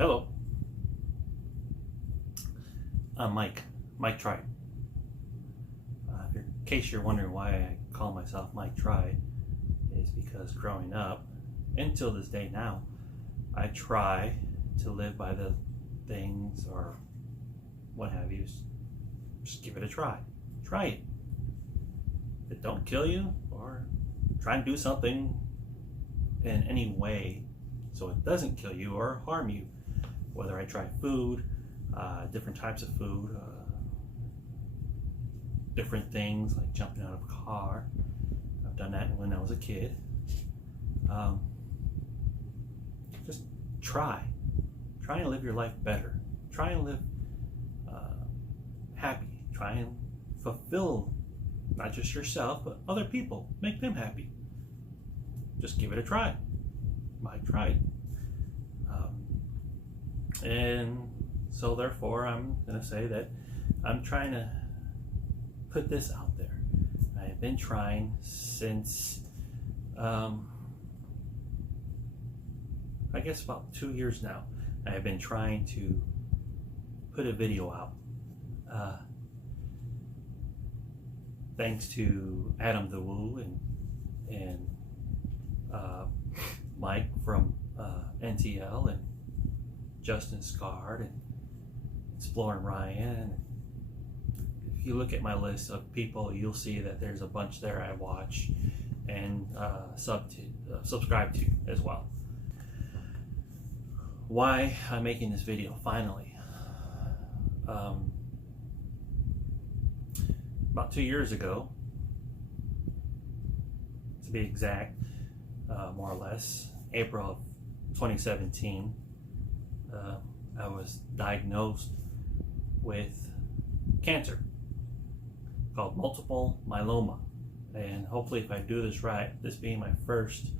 Hello, I'm Mike Tried. In case you're wondering why I call myself Mike Tried, is because growing up, until this day now, I try to live by the things or what have you. Just give it a try. Try it. If it don't kill you, or try and do something in any way so it doesn't kill you or harm you. Whether I try food, different types of food, different things like jumping out of a car. I've done that when I was a kid. Just try and live your life better. Try and live happy. Try and fulfill not just yourself, but other people. Make them happy. Just give it a try. Mike tried. And so therefore I'm going to say that I'm trying to put this out there. I've been trying since I guess about 2 years now. I've been trying to put a video out. Thanks to Adam the Woo and Mike from NTL and Justin Scard and Exploring Ryan. If you look at my list of people, you'll see that there's a bunch there I watch and subscribe to as well. Why I'm making this video finally? About 2 years ago, to be exact, more or less, April of 2017, I was diagnosed with cancer called multiple myeloma. And hopefully, if I do this right, this being my first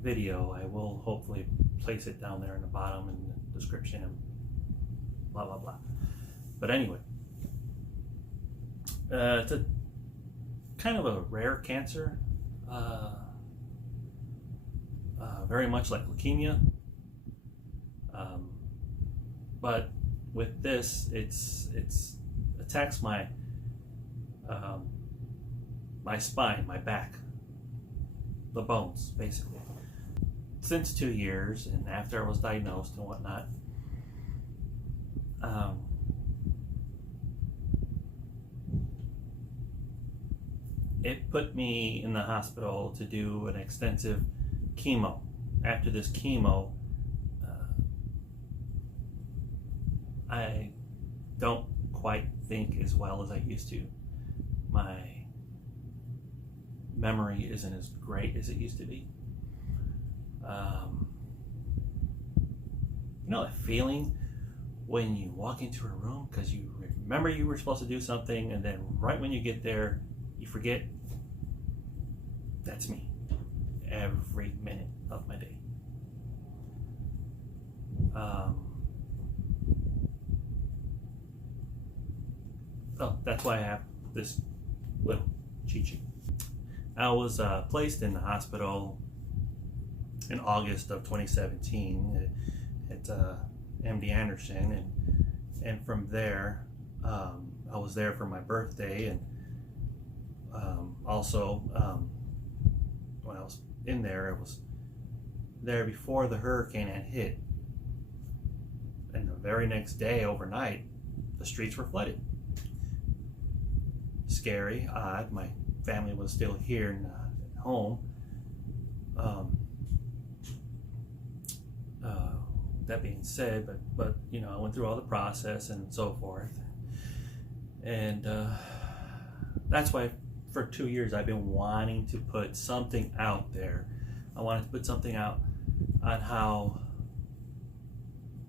video, I will hopefully place it down there in the bottom in the description and blah blah blah. But anyway, it's a kind of a rare cancer, very much like leukemia. But with this, it's attacks my my spine, my back, the bones, basically. Since 2 years, and after I was diagnosed and whatnot, it put me in the hospital to do an extensive chemo. After this chemo, I don't quite think as well as I used to. My memory isn't as great as it used to be. You know that feeling when you walk into a room because you remember you were supposed to do something, and then right when you get there, you forget? That's me every minute of my day. So that's why I have this little cheat sheet. I was placed in the hospital in August of 2017 at MD Anderson, and from there I was there for my birthday, and also when I was in there, I was there before the hurricane had hit, and the very next day overnight the streets were flooded. Scary, odd. My family was still here at home. That being said, but you know, I went through all the process and so forth, and that's why for 2 years I've been wanting to put something out there. I wanted to put something out on how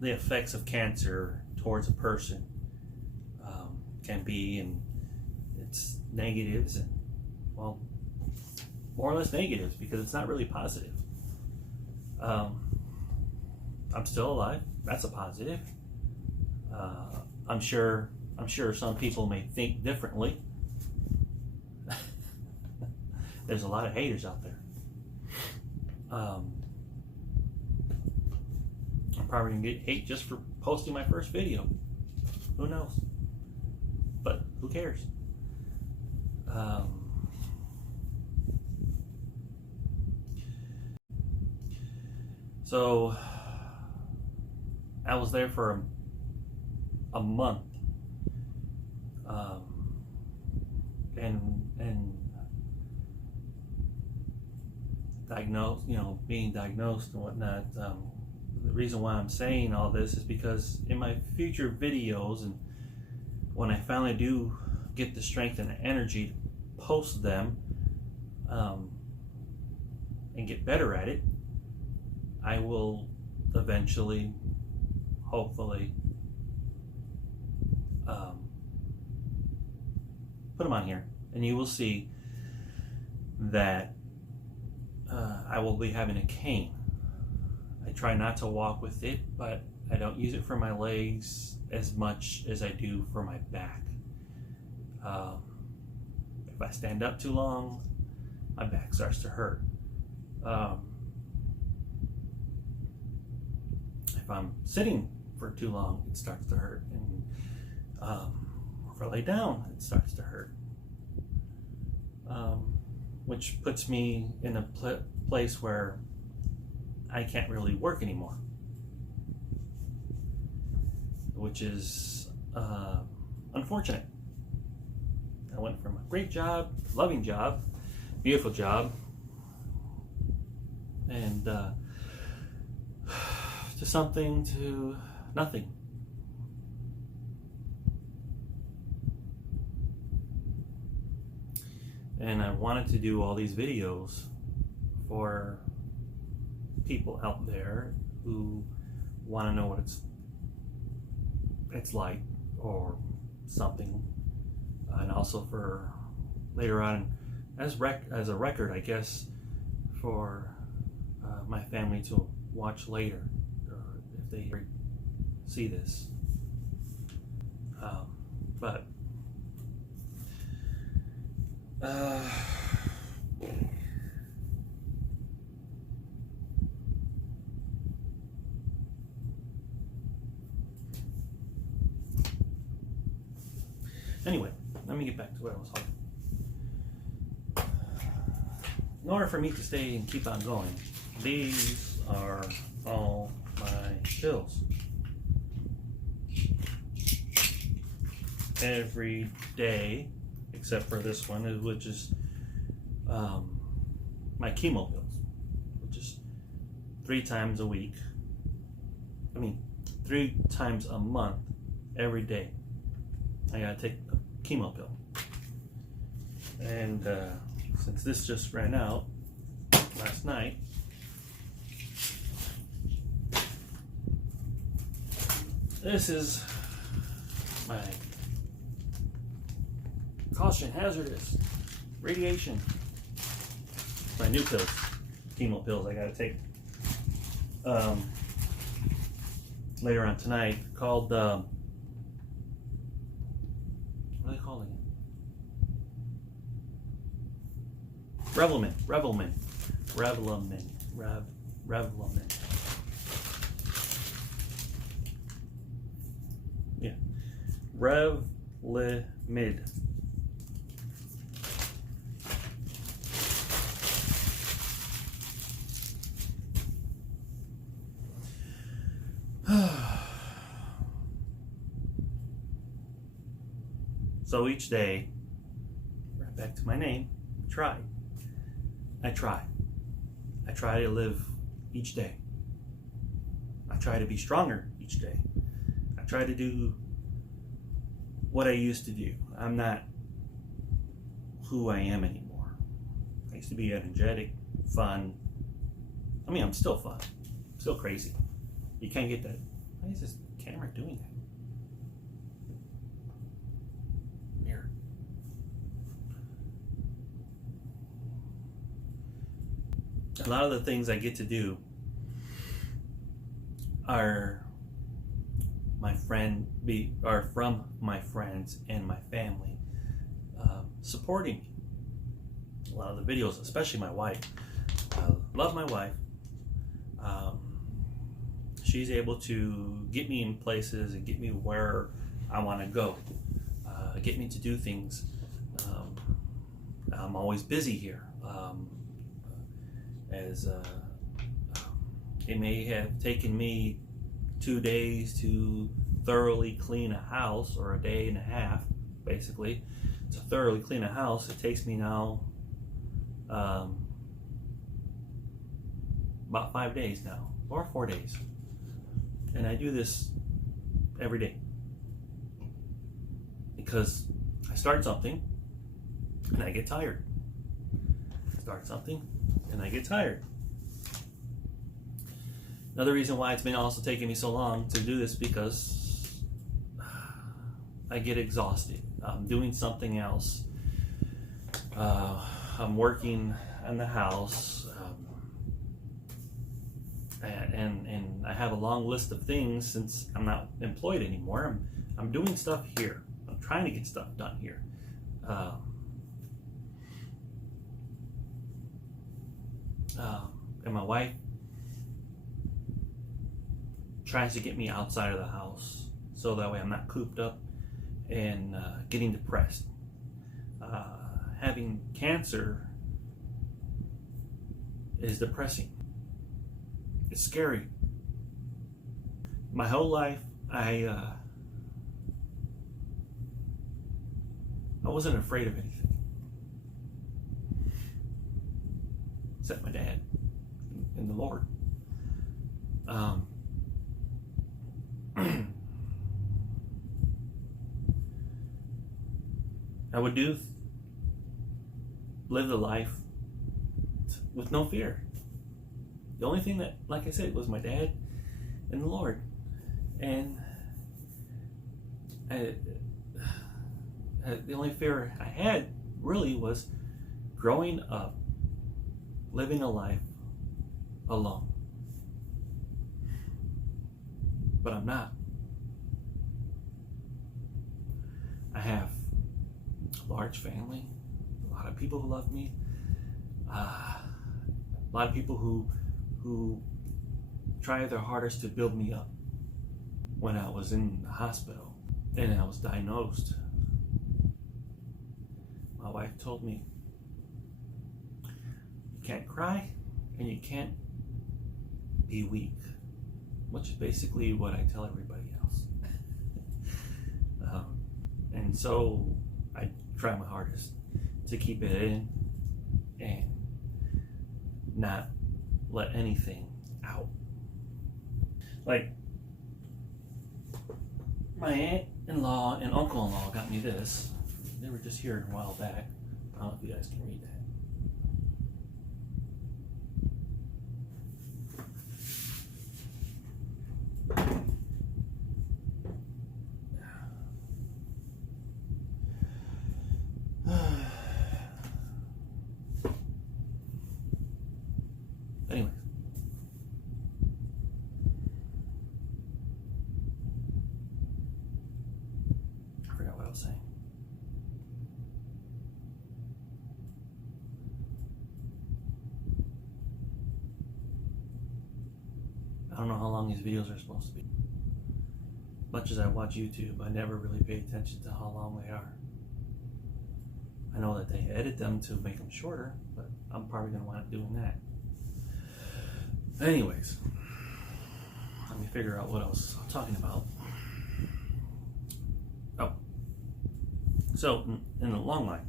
the effects of cancer towards a person can be, and its negatives, and well, more or less negatives, because it's not really positive. I'm still alive. That's a positive. I'm sure some people may think differently. There's a lot of haters out there. I'm probably gonna get hate just for posting my first video. Who knows? But who cares? So I was there for a month, and diagnosed, being diagnosed and whatnot. The reason why I'm saying all this is because in my future videos, and when I finally do get the strength and the energy to post them, and get better at it, I will eventually, hopefully, put them on here, and you will see that I will be having a cane. I try not to walk with it, but I don't use it for my legs as much as I do for my back. If I stand up too long, my back starts to hurt. If I'm sitting for too long, it starts to hurt. And if I lay down, it starts to hurt. Which puts me in a place where I can't really work anymore, which is unfortunate. I went from a great job, loving job, beautiful job, and to something to nothing. And I wanted to do all these videos for people out there who want to know what it's like or something, and also for later on as a record, I guess, for my family to watch later, or if they see this. But anyway, let me get back to what I was talking. In order for me to stay and keep on going, these are all my pills. Every day, except for this one, which is my chemo pills, which is 3 times a week. 3 times a month, every day. I gotta take a chemo pill. And since this just ran out last night, this is my caution hazardous radiation. My new pills, chemo pills I gotta take later on tonight, called what are they calling it? Revlimid. Yeah, Revlimid. So each day, right back to my name, I try to live each day. I try to be stronger each day. I try to do what I used to do. I'm not who I am anymore. I used to be energetic, fun. I'm still fun, still crazy. You can't get that. Why is this camera doing that? Mirror. A lot of the things I get to do are from my friends and my family supporting me. A lot of the videos, especially my wife. I love my wife. she's able to get me in places and get me where I want to go, get me to do things. I'm always busy here. As it may have taken me 2 days to thoroughly clean a house, or a day and a half, basically, to thoroughly clean a house. It takes me now about 5 days now, or 4 days, and I do this every day because I start something and I get tired. Start something and I get tired. Another reason why it's been also taking me so long to do this, because I get exhausted. I'm doing something else. I'm working on the house, and I have a long list of things since I'm not employed anymore. I'm doing stuff here. I'm trying to get stuff done here. And my wife tries to get me outside of the house so that way I'm not cooped up and getting depressed. Having cancer is depressing. It's scary. My whole life, I wasn't afraid of anything except my dad and the Lord. I would live the life with no fear. The only thing that, like I said, was my dad and the Lord. And the only fear I had really was growing up, living a life alone. But I'm not. I have a large family, a lot of people who love me, a lot of people who try their hardest to build me up. When I was in the hospital and I was diagnosed, my wife told me, you can't cry and you can't be weak, which is basically what I tell everybody else. And so I try my hardest to keep it in and not let anything out. Like, my aunt-in-law and uncle-in-law got me this. They were just here a while back. I don't know if you guys can read that. Anyways. I forgot what I was saying. I don't know how long these videos are supposed to be. Much as I watch YouTube, I never really pay attention to how long they are. I know that they edit them to make them shorter, but I'm probably going to wind up doing that. Anyways, let me figure out what else I'm talking about. Oh, so in the long line,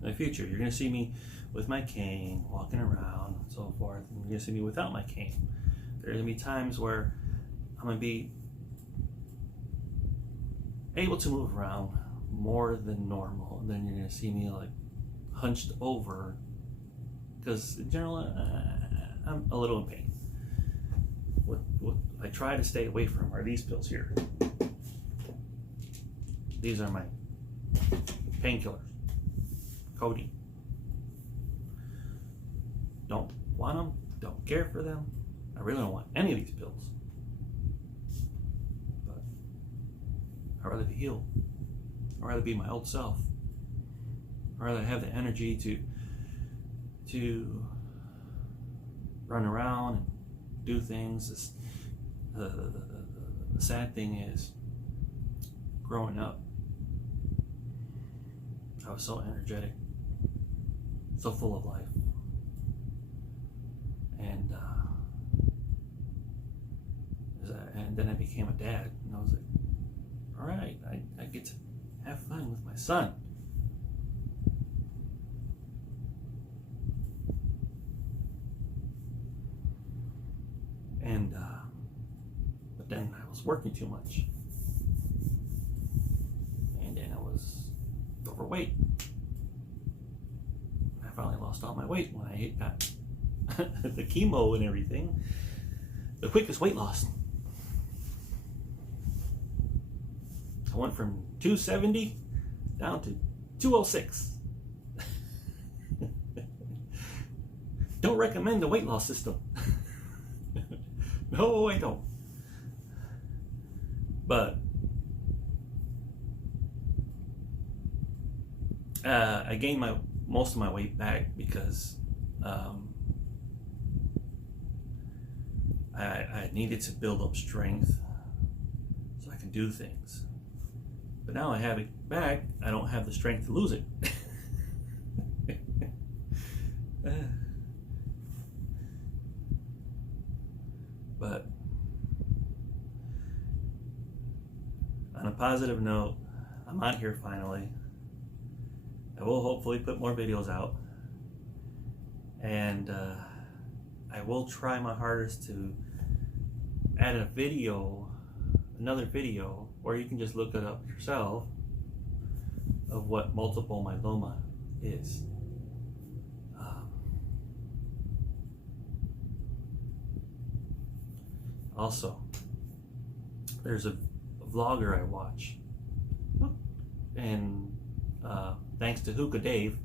in the future, you're going to see me with my cane, walking around, and so forth, and you're going to see me without my cane. There are going to be times where I'm going to be able to move around more than normal, and then you're going to see me like hunched over, because in general, I'm a little in pain. What I try to stay away from are these pills here. These are my painkillers, codeine. Don't want them, don't care for them. I really don't want any of these pills. But I'd rather be healed. I'd rather be my old self. I'd rather have the energy to run around and do things. the sad thing is, growing up, I was so energetic, so full of life, and then I became a dad, and I was like, all right, I get to have fun with my son. And but then I was working too much, and then I was overweight. I finally lost all my weight when I got the chemo and everything. The quickest weight loss. I went from 270 down to 206. Don't recommend the weight loss system. No, I don't. But I gained most of my weight back because I needed to build up strength so I can do things. But now I have it back, I don't have the strength to lose it. But on a positive note, I'm out here finally. I will hopefully put more videos out, and I will try my hardest to add another video, or you can just look it up yourself, of what multiple myeloma is. Also, there's a vlogger I watch, and thanks to Hookah Dave,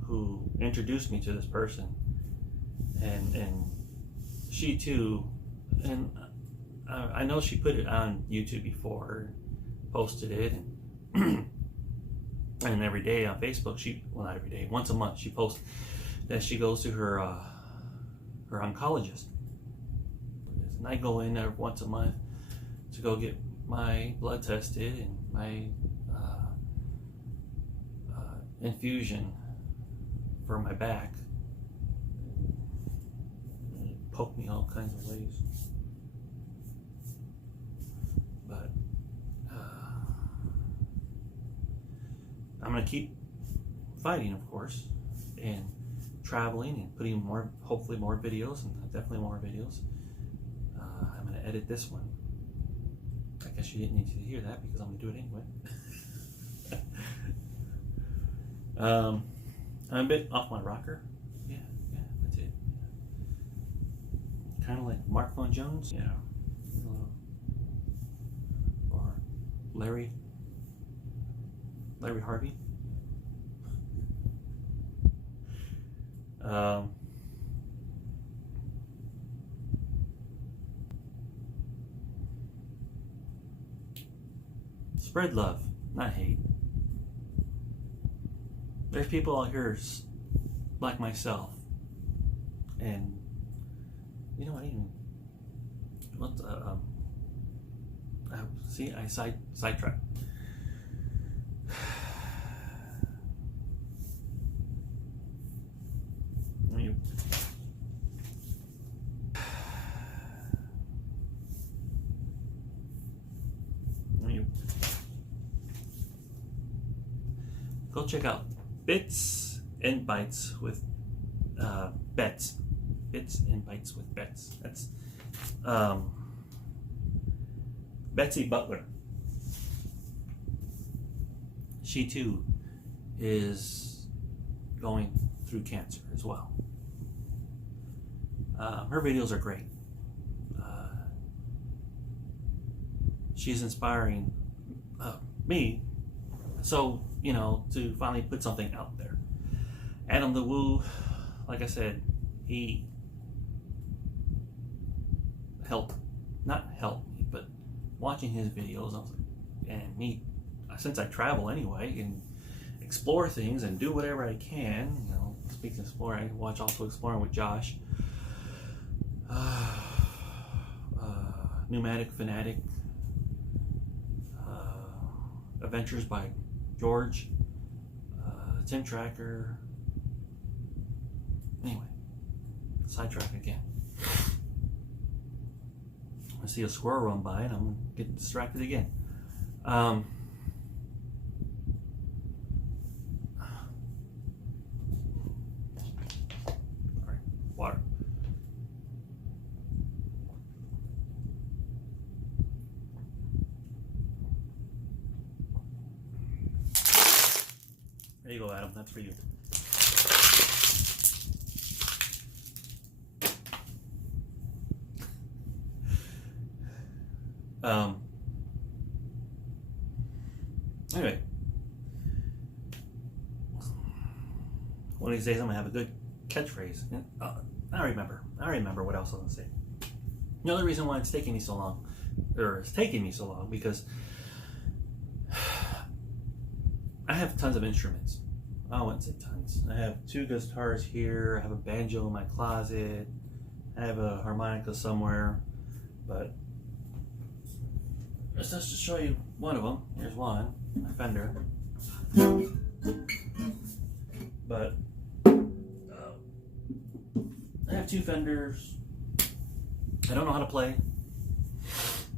who introduced me to this person, and she too, and I know she put it on YouTube before, posted it, and and every day on Facebook, well, not every day, once a month, she posts that she goes to her oncologist, and I go in there once a month to go get my blood tested and my infusion for my back. And it poked me all kinds of ways, but I'm gonna keep fighting, of course, and traveling and putting hopefully more videos, and definitely more videos. I'm going to edit this one. I guess you didn't need to hear that because I'm going to do it anyway. I'm a bit off my rocker. Yeah, that's it. Kind of like Mark Von Jones, or Larry Harvey. Spread love, not hate. There's people out here like myself, and you know what? I sidetracked. Go check out Bits and Bites with Bets. Bits and Bites with Bets. That's Betsy Butler. She too is going through cancer as well. Her videos are great. She's inspiring me, so to finally put something out there. Adam the Woo, like I said, he not helped me, but watching his videos, I was like, and me, since I travel anyway and explore things and do whatever I can, speaking of exploring, I watch also Exploring with Josh. Pneumatic Fanatic, Adventures by George, Tim Tracker. Anyway, sidetrack again. I see a squirrel run by and I'm going to get distracted again. Sorry, water. There you go, Adam. That's for you. Anyway, one of these days I'm gonna have a good catchphrase. I remember what else I was gonna say. The other reason why it's taking me so long, because I have tons of instruments. I wouldn't say tons. I have 2 guitars here. I have a banjo in my closet. I have a harmonica somewhere, but let's just show you one of them. Here's one, a Fender. But I have 2 Fenders. I don't know how to play,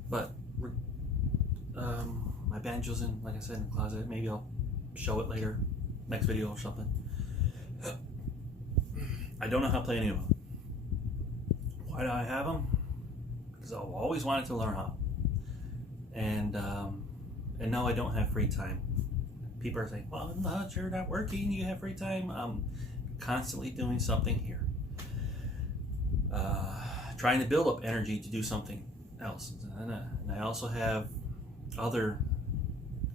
but my banjo's in, like I said, in the closet. Maybe I'll show it later, next video or something. I don't know how to play any of them. Why do I have them? Because I've always wanted to learn how. And no, I don't have free time. People are saying, well, no, you're not working, you have free time. I'm constantly doing something here. Trying to build up energy to do something else. And I also have other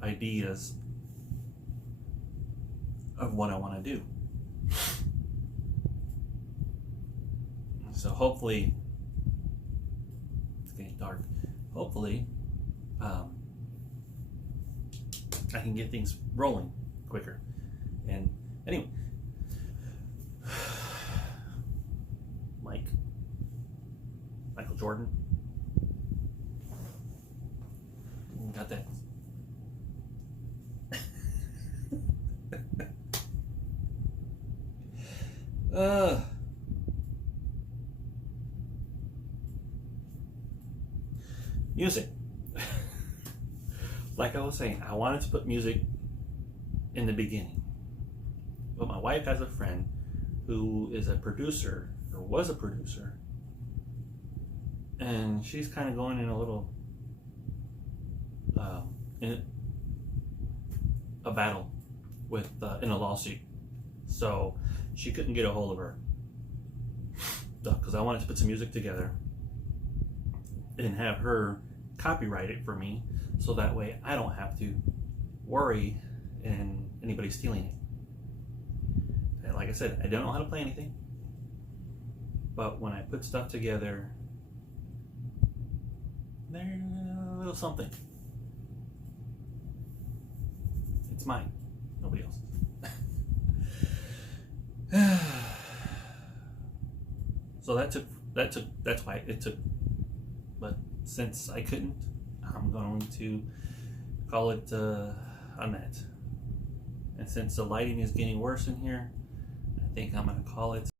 ideas of what I want to do. So hopefully, it's getting dark. Hopefully, I can get things rolling quicker. And anyway, Michael Jordan, got that. Music. Like I was saying, I wanted to put music in the beginning. But my wife has a friend who is a producer, or was a producer, and she's kind of going in a little, in a battle with, in a lawsuit. So she couldn't get a hold of her. Because I wanted to put some music together and have her copyright it for me, so that way I don't have to worry and anybody stealing it. And like I said, I don't know how to play anything, but when I put stuff together, there's a little something. It's mine, nobody else's. So that's why it took. But since I couldn't, I'm going to call it on that. And since the lighting is getting worse in here, I think I'm going to call it